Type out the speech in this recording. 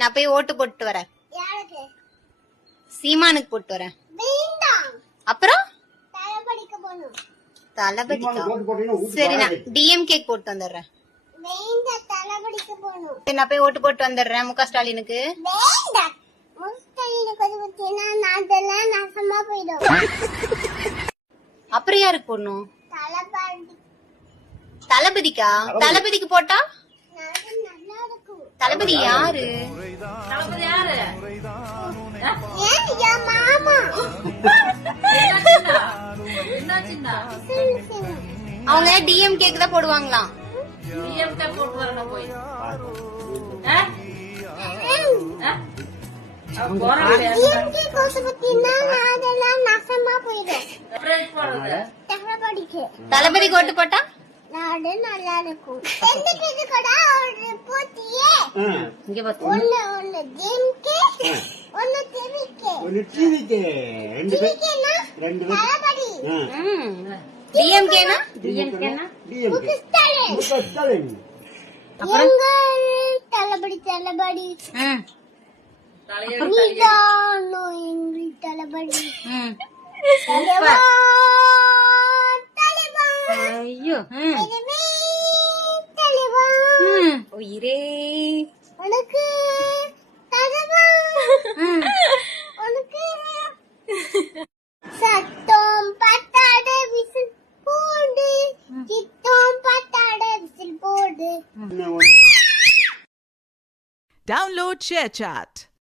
நான் போய் ஓட்டு போட்டு வரேன். சீமானுக்கு போட்டு வரேன். அப்புறம் தளபதிக்கா? சரி, நான் டிஎம்கே போட்டு வந்துடுறேன். நான் போய் ஓட்டு போட்டு வந்துடுறேன் முக ஸ்டாலினுக்கு. அப்புறம் யாருக்கு போடணும்? தளபதிக்கா? தளபதிக்கு போட்டா தளபதி யாரு? அவங்க டிஎம்கேக்கு தான் போடுவாங்களாம். தளபதிக்கு ஓட்டு போட்டா நல்லா இருக்கும். தளபதி தளபதி தளபதி. ஐயோ உயிரே உனக்கு சத்தம் பட்டாட விசில் போடு, சித்தம் பட்டாட விசில் போடு. Download ShareChat.